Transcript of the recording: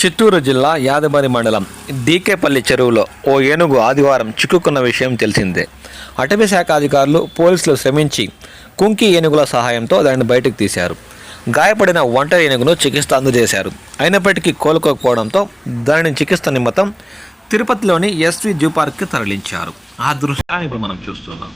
చిత్తూరు జిల్లా యాదమరి మండలం డీకేపల్లి చెరువులో ఓ ఏనుగు ఆదివారం చిక్కుకున్న విషయం తెలిసిందే. అటవీ శాఖ అధికారులు, పోలీసులు శ్రమించి కుంకి ఏనుగుల సహాయంతో దాన్ని బయటకు తీశారు. గాయపడిన ఒంటరి ఏనుగును చికిత్స అందజేశారు. అయినప్పటికీ కోలుకోకపోవడంతో దానిని చికిత్స నిమిత్తం తిరుపతిలోని ఎస్వి జూ పార్క్కి తరలించారు. ఆ దృశ్యాన్ని ఇప్పుడు మనం చూస్తున్నాం.